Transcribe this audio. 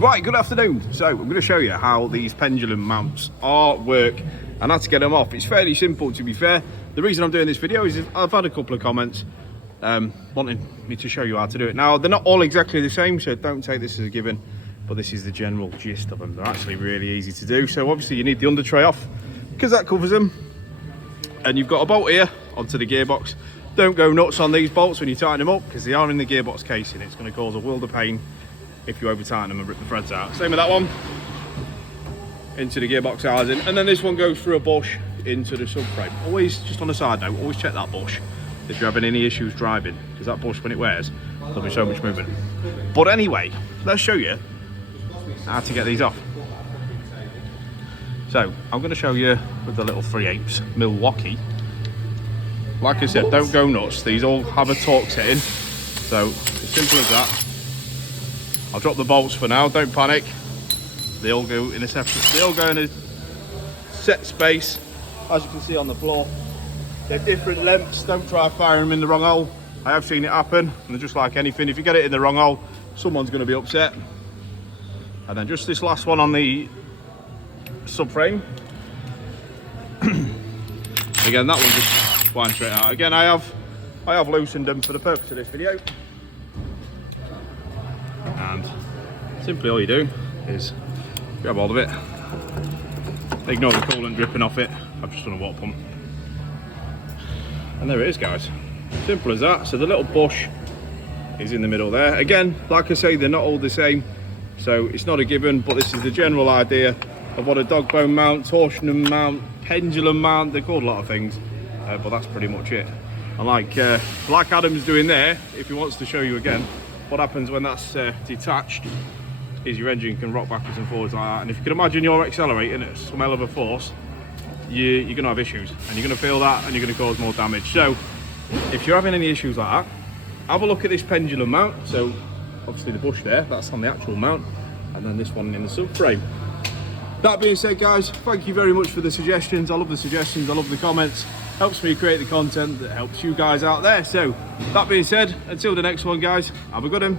Right, good afternoon. So I'm going to show you how these pendulum mounts work and how to get them off. It's fairly simple, to be fair. The reason I'm doing this video is I've had a couple of comments wanting me to show you how to do it. Now, they're not all exactly the same, so don't take this as a given, but this is the general gist of them. They're actually really easy to do. So obviously you need the under tray off because that covers them, and you've got a bolt here onto the gearbox. Don't go nuts on these bolts when you tighten them up because they are in the gearbox casing. It's going to cause a world of pain if you over tighten them and rip the threads out. Same with that one, into the gearbox housing, and then this one goes through a bush into the subframe. Always, just on a side note, always check that bush if you're having any issues driving, because that bush, when it wears, there'll be so much movement. But anyway, let's show you how to get these off. So I'm going to show you with the little 3/8 Milwaukee. Like I said, don't go nuts. These all have a torque setting, so as simple as that. I'll drop the bolts for now, don't panic. They all go in a separate, they all go in a set space, as you can see on the floor. They're different lengths, don't try firing them in the wrong hole. I have seen it happen, and they're just like anything. If you get it in the wrong hole, someone's going to be upset. And then just this last one on the subframe. Again, that one just winds straight out. Again, I have loosened them for the purpose of this video. And simply all you do is grab hold of it, ignore the coolant dripping off it. I've just done a water pump, and there it is, guys. Simple as that. So the little bush is in the middle there. Again, like I say, they're not all the same, so it's not a given, but this is the general idea of what a dog bone mount, torsion mount, pendulum mount, they're called a lot of things, but that's pretty much it. And like Adam's doing there, if he wants to show you again, what happens when that's detached is your engine can rock backwards and forwards like that. And if you can imagine you're accelerating at some hell of a force, you're going to have issues, and you're going to feel that, and you're going to cause more damage. So if you're having any issues like that, have a look at this pendulum mount. So obviously the bush there, that's on the actual mount, and then this one in the subframe. That being said, guys, thank you very much for the suggestions. I love the suggestions, I love the comments. Helps me create the content that helps you guys out there. So that being said, until the next one, guys, have a good one.